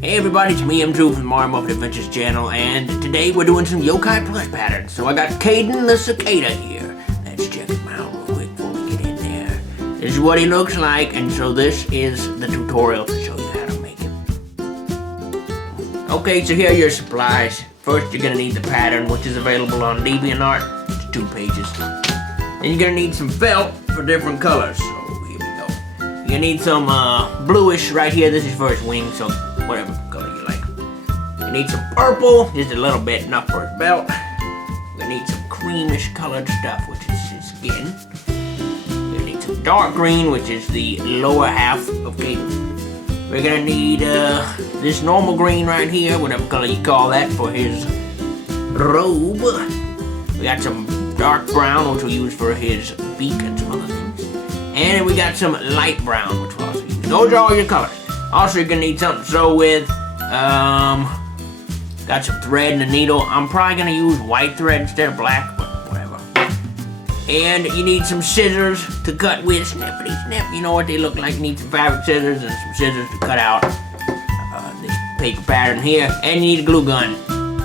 Hey everybody, it's me, M2 from the Mario Muppet Adventures channel, and today we're doing some YoKai plush patterns. So I got Cadin the cicada here. Let's check him out real quick before we get in there. This is what he looks like, and so this is the tutorial to show you how to make him. Okay, so here are your supplies. First, you're gonna need the pattern, which is available on DeviantArt. It's 2 pages. Then you're gonna need some felt for different colors. So here we go. You need some bluish right here. This is for his wings, so whatever color you like. You need some purple, just a little bit, enough for his belt. We're gonna need some creamish colored stuff, which is his skin. We're gonna need some dark green, which is the lower half of Cadin. We're gonna need this normal green right here, whatever color you call that, for his robe. We got some dark brown, which we'll use for his beak and some other things. And we got some light brown, which we'll also use. Those are all your colors. Also, you're gonna need something to sew with. Got some thread and a needle. I'm probably gonna use white thread instead of black, but whatever. And you need some scissors to cut with. Snippity snip. You know what they look like. You need some fabric scissors and some scissors to cut out this paper pattern here. And you need a glue gun.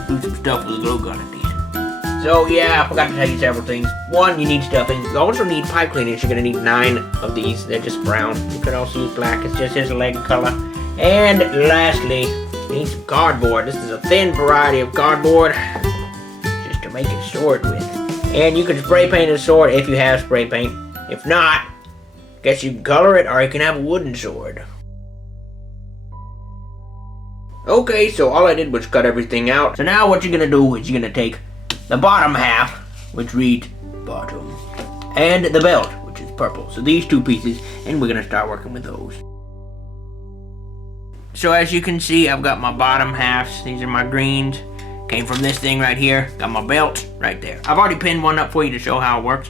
Do some stuff with a glue gun at the end. So yeah, I forgot to tell you several things. One, you need stuffing. You also need pipe cleaners. You're gonna need 9 of these. They're just brown. You could also use black. It's just his leg color. And lastly, you need some cardboard. This is a thin variety of cardboard, just to make it sword with. And you can spray paint a sword if you have spray paint. If not, guess you can color it, or you can have a wooden sword. Okay, so all I did was cut everything out. So now what you're gonna do is you're gonna take the bottom half, which reads bottom, and the belt, which is purple. So these 2 pieces, and we're gonna start working with those. So as you can see, I've got my bottom halves. These are my greens. Came from this thing right here. Got my belt right there. I've already pinned one up for you to show how it works.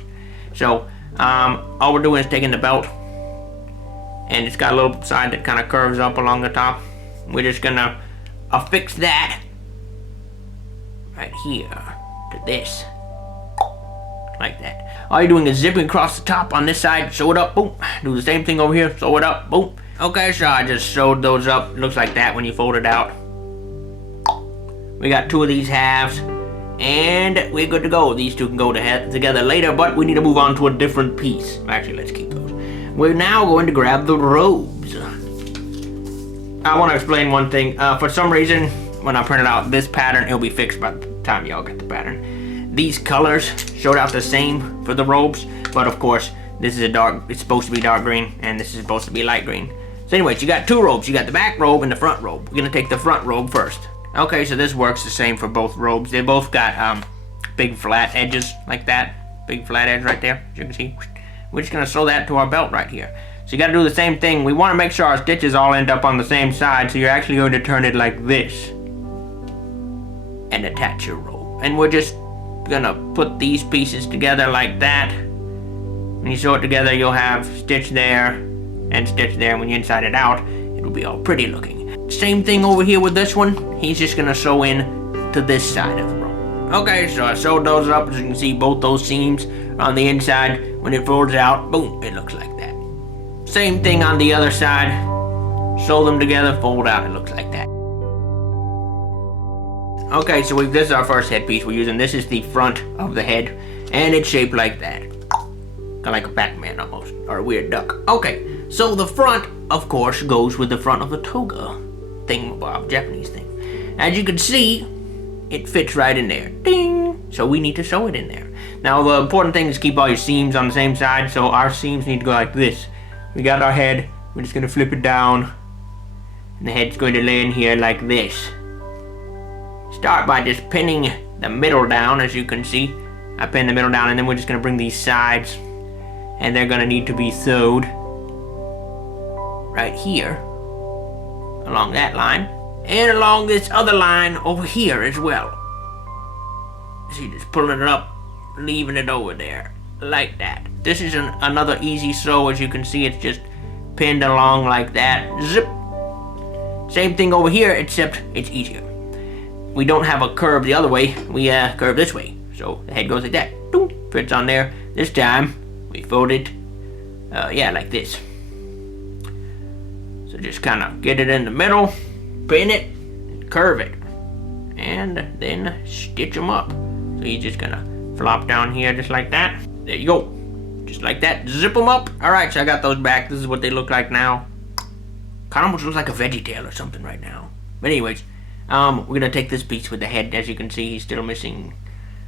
So all we're doing is taking the belt, and it's got a little side that kind of curves up along the top. We're just gonna affix that right here to this, like that. All you're doing is zipping across the top on this side, sew it up, boom. Do the same thing over here, sew it up, boom. Okay, so I just sewed those up. It looks like that when you fold it out. We got 2 of these halves, and we're good to go. These 2 can go together later, but we need to move on to a different piece. Actually, let's keep those. We're now going to grab the robes. I want to explain one thing. For some reason, when I printed out this pattern, it'll be fixed by the time y'all get the pattern. These colors showed out the same for the robes, but of course, this is it's supposed to be dark green, and this is supposed to be light green. So anyways, you got 2 robes. You got the back robe and the front robe. We're gonna take the front robe first. Okay, so this works the same for both robes. They both got big flat edges like that. Big flat edge right there, as you can see. We're just gonna sew that to our belt right here. So you gotta do the same thing. We wanna make sure our stitches all end up on the same side, so you're actually going to turn it like this and attach your robe. And we're just gonna put these pieces together like that. When you sew it together, you'll have stitch there and stitch there. When you inside it out, it'll be all pretty looking. Same thing over here with this one. He's just gonna sew in to this side of the robe. Okay, so I sewed those up. As you can see, both those seams are on the inside. When it folds out, boom, it looks like that. Same thing on the other side. Sew them together, fold out, it looks like that. Okay, so this is our first headpiece we're using. This is the front of the head, and it's shaped like that. Kind of like a Pac-Man almost, or a weird duck. Okay, so the front, of course, goes with the front of the toga thingamabob, Japanese thing. As you can see, it fits right in there. Ding! So we need to sew it in there. Now, the important thing is keep all your seams on the same side, so our seams need to go like this. We got our head, we're just gonna flip it down, and the head's going to lay in here like this. Start by just pinning the middle down, as you can see. I pinned the middle down, and then we're just gonna bring these sides, and they're gonna need to be sewed right here, along that line, and along this other line over here as well. See, just pulling it up, leaving it over there, like that. This is another easy sew. As you can see, it's just pinned along like that. Zip. Same thing over here, except it's easier. We don't have a curve the other way. We curve this way. So the head goes like that. Boom, fits on there. This time, we fold it, yeah, like this. So just kind of get it in the middle, pin it, curve it, and then stitch them up. So you're just gonna flop down here just like that. There you go. Just like that. Zip them up. Alright, so I got those back. This is what they look like now. Kind of almost looks like a veggie tail or something right now. But anyways, we're gonna take this piece with the head. As you can see, he's still missing.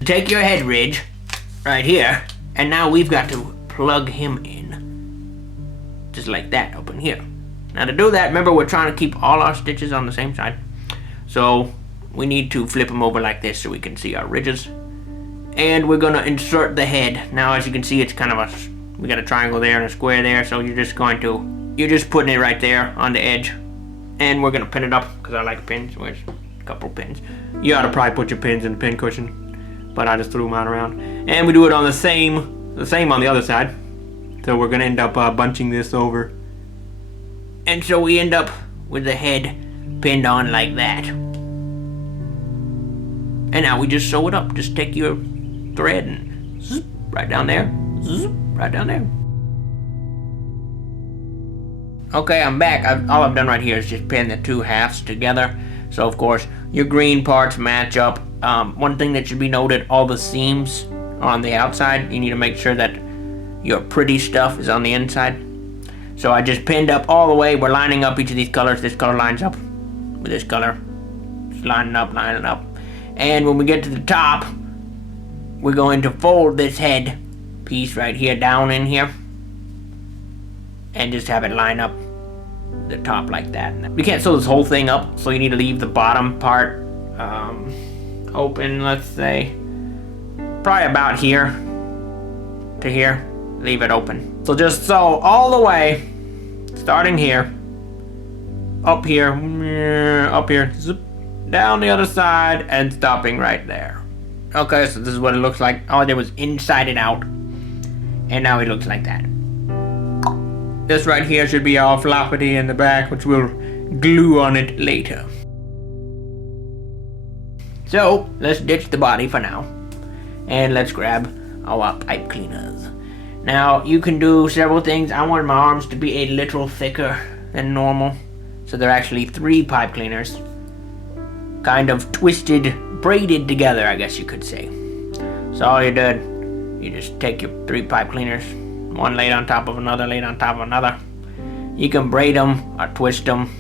Take your head ridge right here, and now we've got to plug him in. Just like that, up in here. Now to do that, remember we're trying to keep all our stitches on the same side. So we need to flip them over like this so we can see our ridges. And we're gonna insert the head. Now as you can see, it's kind of a, we got a triangle there and a square there, so you're just putting it right there on the edge. And we're gonna pin it up, because I like pins. Where's a couple pins? You ought to probably put your pins in the pin cushion, but I just threw them out around. And we do it on the same on the other side. So we're gonna end up bunching this over. And so we end up with the head pinned on like that. And now we just sew it up. Just take your thread and zip, right down there, zip, right down there. Okay, I'm back. All I've done right here is just pin the two halves together. So of course, your green parts match up. One thing that should be noted, all the seams are on the outside. You need to make sure that your pretty stuff is on the inside. So I just pinned up all the way. We're lining up each of these colors. This color lines up with this color. Just lining up. And when we get to the top, we're going to fold this head piece right here down in here. And just have it line up the top like that. We can't sew this whole thing up, so you need to leave the bottom part open, let's say. Probably about here to here. Leave it open. So just sew all the way, starting here, up here, zip, down the other side, and stopping right there. Okay, so this is what it looks like. All I did was inside it out, and now it looks like that. This right here should be all floppity in the back, which we'll glue on it later. So, let's ditch the body for now, and let's grab our pipe cleaners. Now, you can do several things. I wanted my arms to be a little thicker than normal, so they're actually 3 pipe cleaners. Kind of twisted, braided together, I guess you could say. So all you did, you just take your 3 pipe cleaners, one laid on top of another, laid on top of another. You can braid them or twist them.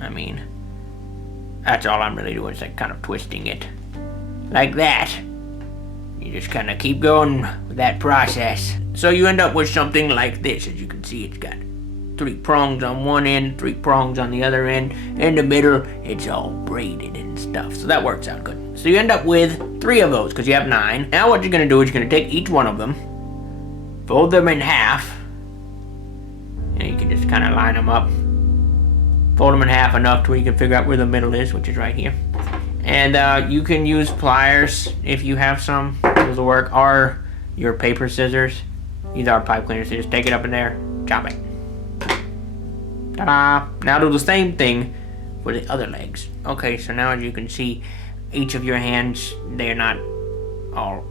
I mean, that's all I'm really doing, is like kind of twisting it. Like that. You just kind of keep going with that process. So you end up with something like this. As you can see, it's got 3 prongs on one end, 3 prongs on the other end. In the middle, it's all braided and stuff. So that works out good. So you end up with 3 of those, because you have 9. Now what you're going to do is you're going to take each one of them, fold them in half, and you can just kind of line them up. Fold them in half enough to where you can figure out where the middle is, which is right here. And you can use pliers if you have some. Those will work. Or your paper scissors. These are pipe cleaners. So just take it up in there, chop it. Ta-da! Now do the same thing for the other legs. Okay, so now as you can see, each of your hands, they're not all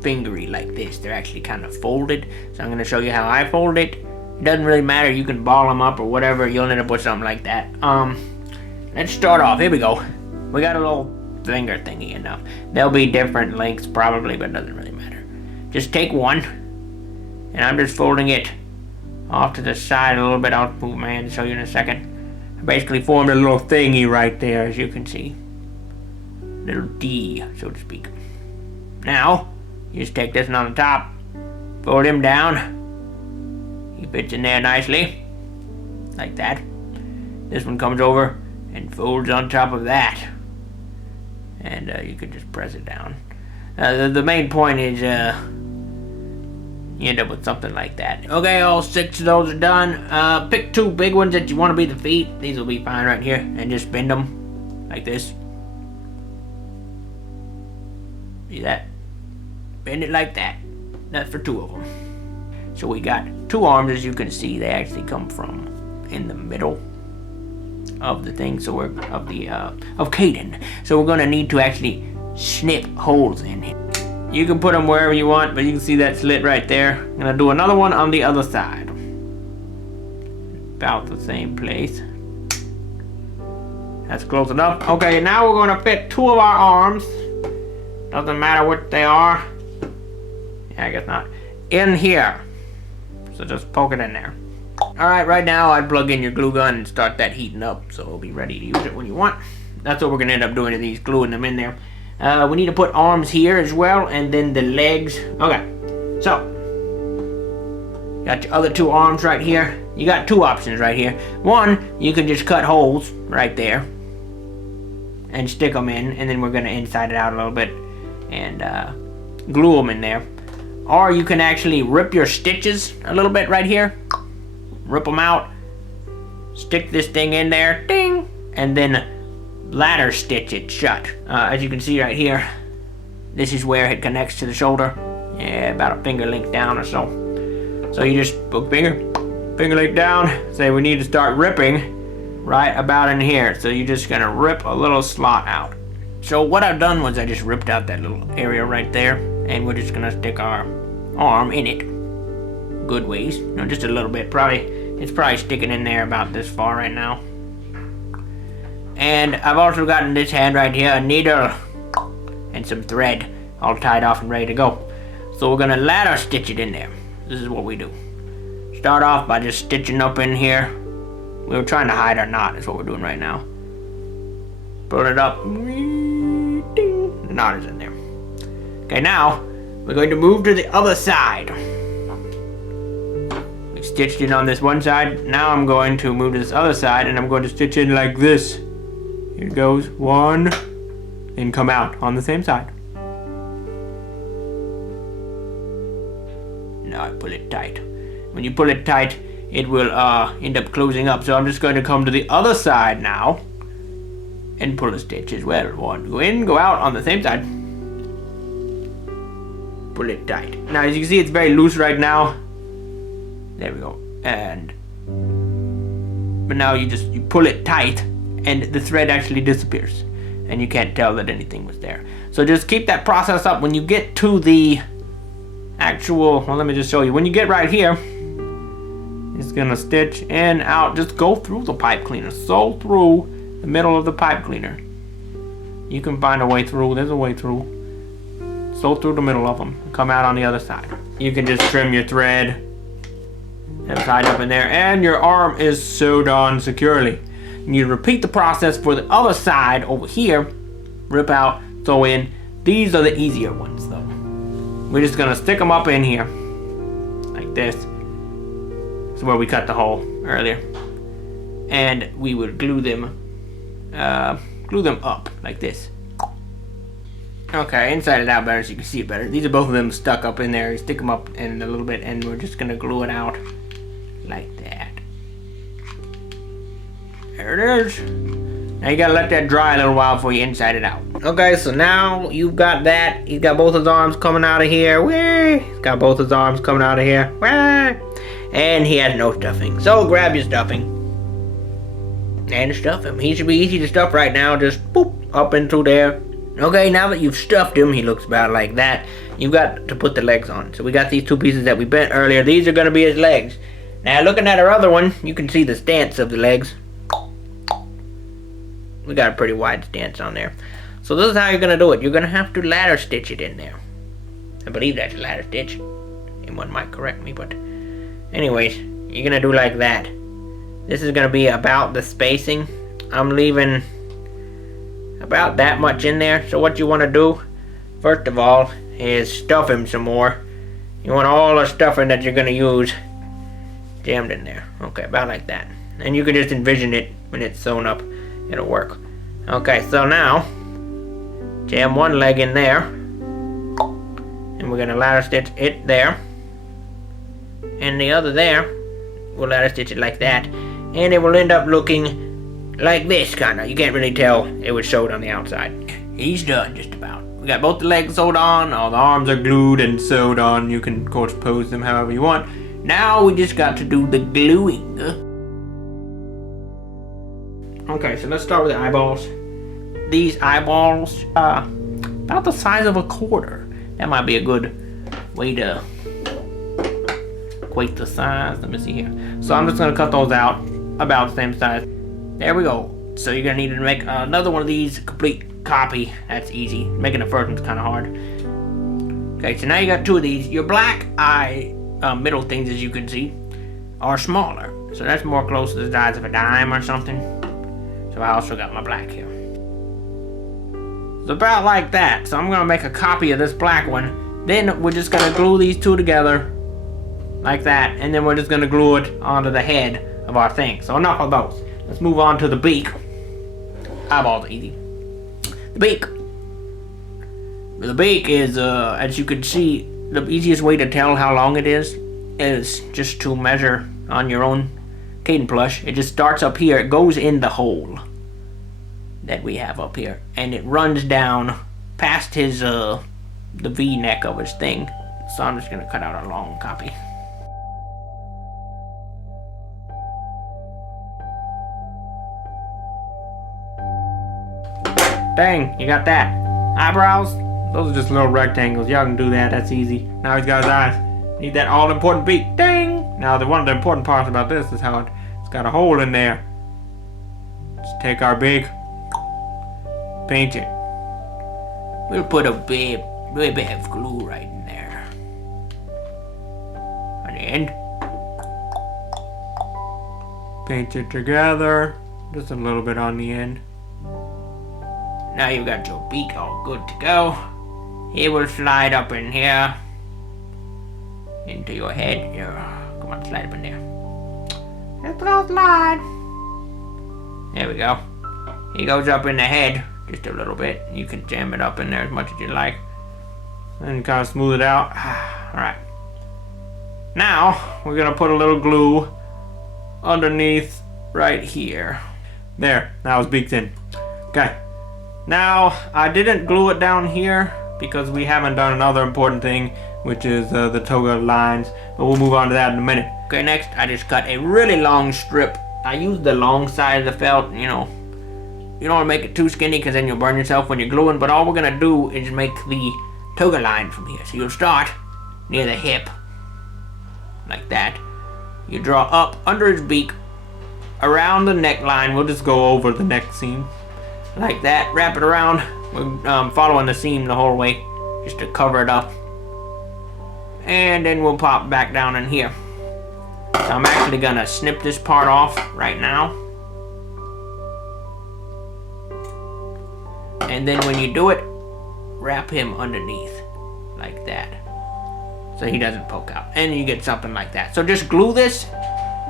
fingery like this. They're actually kind of folded. So I'm going to show you how I fold it. It doesn't really matter. You can ball them up or whatever. You'll end up with something like that. Let's start off. Here we go. We got a little finger thingy enough. There'll be different lengths probably, but it doesn't really matter. Just take one, and I'm just folding it off to the side a little bit. I'll move my hand to show you in a second. I basically formed a little thingy right there, as you can see. Little D, so to speak. Now, you just take this one on the top, fold him down. He fits in there nicely, like that. This one comes over and folds on top of that. And you can just press it down. The main point is you end up with something like that. Okay, all 6 of those are done. Pick 2 big ones that you want to be the feet. These will be fine right here. And just bend them like this. See that? Bend it like that. That's for 2 of them. So we got 2 arms, as you can see. They actually come from in the middle of the thing, so we're of Cadin. So we're gonna need to actually snip holes in it. You can put them wherever you want, but you can see that slit right there. I'm gonna do another one on the other side, about the same place. That's close enough. Okay, now we're going to fit 2 of our arms. Doesn't matter what they are. Yeah, I guess not. In here. So just poke it in there. Alright, right now I'd plug in your glue gun and start that heating up. So it'll be ready to use it when you want. That's what we're going to end up doing to these, gluing them in there. We need to put arms here as well, and then the legs. Okay, so got your other 2 arms right here. You got 2 options right here. One, you can just cut holes right there and stick them in, and then we're going to inside it out a little bit and glue them in there. Or you can actually rip your stitches a little bit right here. Rip them out. Stick this thing in there. Ding! And then ladder stitch it shut. As you can see right here, this is where it connects to the shoulder. Yeah, about a finger length down or so. So you just put finger length down. Say we need to start ripping right about in here. So you're just gonna rip a little slot out. So what I've done was I just ripped out that little area right there, and we're just gonna stick our arm in it. Good ways, you know, just a little bit. It's probably sticking in there about this far right now. And I've also gotten this hand right here, a needle and some thread all tied off and ready to go. So we're gonna ladder stitch it in there. This is what we do. Start off by just stitching up in here. We were trying to hide our knot, is what we're doing right now. Pull it up. Ding. The knot is in there. Okay, now we're going to move to the other side. We stitched in on this one side. Now I'm going to move to this other side, and I'm going to stitch in like this. Here it goes. 1, and come out on the same side. Now I pull it tight. When you pull it tight, it will end up closing up. So I'm just going to come to the other side now and pull a stitch as well. 1, go in, go out on the same side. Pull it tight. Now as you can see, it's very loose right now. There we go. But now you pull it tight, and the thread actually disappears, and you can't tell that anything was there. So just keep that process up. When you get to the actual, well, let me just show you. When you get right here, it's gonna stitch in, out. Just go through the pipe cleaner. Sew through the middle of the pipe cleaner. You can find a way through. There's a way through. Sew through the middle of them. Come out on the other side. You can just trim your thread and tied up in there, and your arm is sewed on securely. You repeat the process for the other side over here. Rip out, sew in. These are the easier ones though. We're just gonna stick them up in here like this. This is where we cut the hole earlier, and we would glue them up like this. Okay, inside it out better so you can see it better. These are both of them stuck up in there. You stick them up in a little bit, and we're just gonna glue it out like that. There it is. Now you gotta let that dry a little while before you inside it out. Okay, so now you've got that. He's got both his arms coming out of here. Whee! He's got both his arms coming out of here. Whee! And he has no stuffing. So grab your stuffing and stuff him. He should be easy to stuff right now. Just boop, up and through there. Okay, now that you've stuffed him, he looks about like that. You've got to put the legs on. So we got these 2 pieces that we bent earlier. These are gonna be his legs. Now looking at our other one, you can see the stance of the legs. We got a pretty wide stance on there. So this is how you're gonna do it. You're gonna have to ladder stitch it in there. I believe that's a ladder stitch. Anyone might correct me, but anyways, you're gonna do like that. This is gonna be about the spacing. I'm leaving about that much in there. So what you want to do, first of all, is stuff him some more. You want all the stuffing that you're gonna use jammed in there. Okay, about like that. And you can just envision it when it's sewn up. It'll work. Okay, so now jam one leg in there, and we're gonna ladder stitch it there, and the other there. We'll ladder stitch it like that, and it will end up looking like this kinda. You can't really tell it was sewed on the outside. He's done just about. We got both the legs sewed on, all the arms are glued and sewed on. You can of course pose them however you want. Now we just got to do the gluing. Okay, so let's start with the eyeballs. These eyeballs, about the size of a quarter. That might be a good way to equate the size. Let me see here. So I'm just gonna cut those out about the same size. There we go. So you're gonna need to make another one of these, complete copy. That's easy. Making the first one's kind of hard. Okay, so now you got 2 of these. Your black eye middle things, as you can see, are smaller. So that's more close to the size of a dime or something. So I also got my black here. It's about like that. So I'm gonna make a copy of this black one. Then we're just gonna glue these 2 together like that, and then we're just gonna glue it onto the head of our thing. So enough of those. Let's move on to the beak. Eyeballs easy. The beak. The beak is, as you can see, the easiest way to tell how long it is just to measure on your own Cadin plush. It just starts up here. It goes in the hole that we have up here, and it runs down past his the V-neck of his thing. So I'm just gonna cut out a long copy. Dang, you got that. Eyebrows? Those are just little rectangles. Y'all can do that. That's easy. Now he's got his eyes. Need that all-important beak. Dang! Now, one of the important parts about this is how it's got a hole in there. Just take our beak, paint it. We'll put a bit of glue right in there. On the end. Paint it together. Just a little bit on the end. Now you've got your beak all good to go. It will slide up in here. Into your head. Come on, slide up in there. It's gonna slide. There we go. He goes up in the head just a little bit. You can jam it up in there as much as you like. And kind of smooth it out. Alright. Now, we're gonna put a little glue underneath right here. There. Now it's beaked in. Okay. Now, I didn't glue it down here because we haven't done another important thing, which is the toga lines, but we'll move on to that in a minute. Okay, next I just cut a really long strip. I used the long side of the felt, you know. You don't want to make it too skinny because then you'll burn yourself when you're gluing, but all we're going to do is make the toga line from here. So you'll start near the hip, like that. You draw up under his beak, around the neckline. We'll just go over the neck seam. Like that, wrap it around. We're following the seam the whole way, just to cover it up. And then we'll pop back down in here. So I'm actually gonna snip this part off right now. And then when you do it, wrap him underneath, like that. So he doesn't poke out. And you get something like that. So just glue this,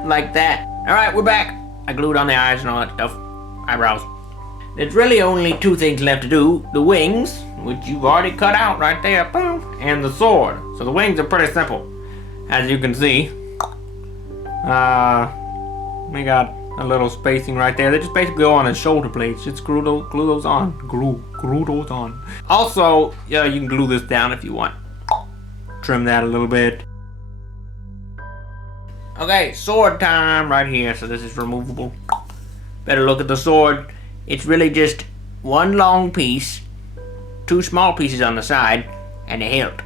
like that. Alright, we're back. I glued on the eyes and all that stuff. Eyebrows. There's really only 2 things left to do. The wings, which you've already cut out right there, boom, and the sword. So the wings are pretty simple, as you can see. We got a little spacing right there. They just basically go on his shoulder blades. Just glue those on. Glue those on. Also, yeah, you can glue this down if you want. Trim that a little bit. Okay, sword time right here. So this is removable. Better look at the sword. It's really just one long piece, 2 small pieces on the side, and a hilt.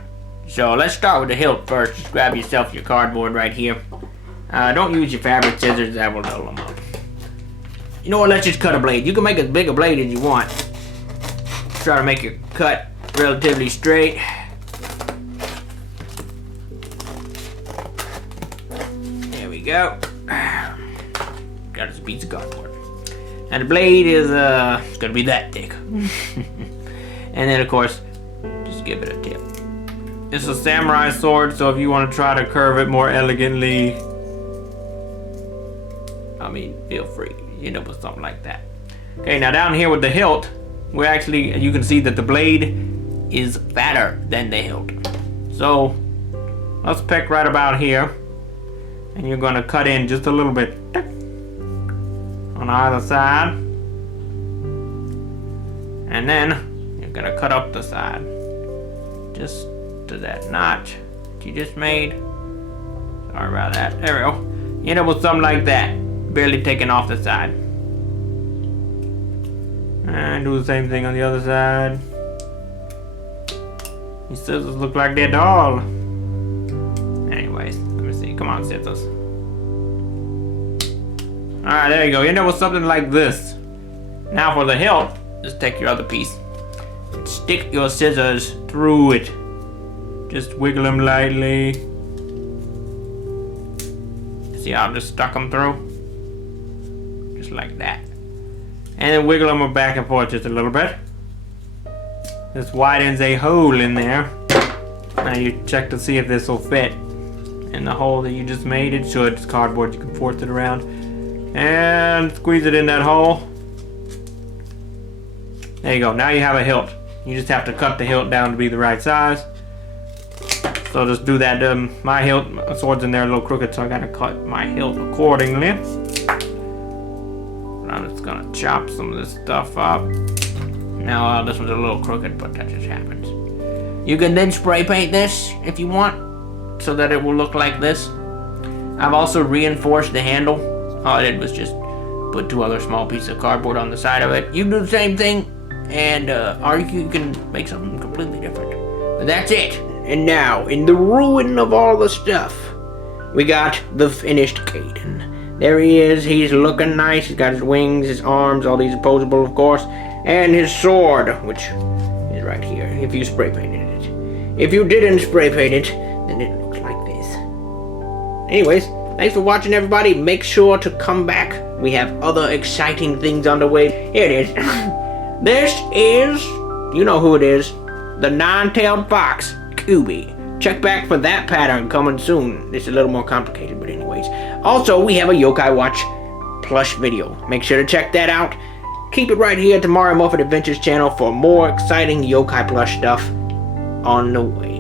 So let's start with the hilt first. Just grab yourself your cardboard right here. Don't use your fabric scissors, that will dull them up. You know what, let's just cut a blade. You can make as big a blade as you want. Try to make your cut relatively straight. There we go. Got us a piece of cardboard. And the blade is it's gonna be that thick. And then of course, just give it a tip. It's a samurai sword, so if you want to try to curve it more elegantly, I mean, feel free. You end up with something like that. Okay, now down here with the hilt, we're actually, you can see that the blade is fatter than the hilt. So let's pick right about here, and you're gonna cut in just a little bit on either side, and then you're gonna cut up the side just to that notch that you just made. Sorry about that. There we go. You end up with something like that, barely taking off the side. And do the same thing on the other side. These scissors look like they're dull. Anyways, let me see. Come on, scissors. Alright, there you go. You end up with something like this. Now for the hilt, just take your other piece and stick your scissors through it. Just wiggle them lightly. See how I just stuck them through? Just like that. And then wiggle them back and forth just a little bit. This widens a hole in there. Now you check to see if this will fit in the hole that you just made. It should. It's cardboard, you can force it around. And squeeze it in that hole. There you go. Now you have a hilt. You just have to cut the hilt down to be the right size. So just do that. My hilt, my sword's in there a little crooked, so I gotta cut my hilt accordingly. I'm just gonna chop some of this stuff up. Now this was a little crooked, but that just happens. You can then spray paint this if you want, so that it will look like this. I've also reinforced the handle. All I did was just put 2 other small pieces of cardboard on the side of it. You can do the same thing, and or you can make something completely different. But that's it. And now, in the ruin of all the stuff, we got the finished Cadin. There he is. He's looking nice. He's got his wings, his arms, all these opposable, of course, and his sword, which is right here, if you spray painted it. If you didn't spray paint it, then it looks like this. Anyways, thanks for watching, everybody. Make sure to come back. We have other exciting things on the way. Here it is. This is, you know who it is, the 9-tailed fox, Kubi. Check back for that pattern coming soon. It's a little more complicated, but anyways. Also, we have a YoKai Watch plush video. Make sure to check that out. Keep it right here at the Mario Muffet Adventures channel for more exciting YoKai plush stuff on the way.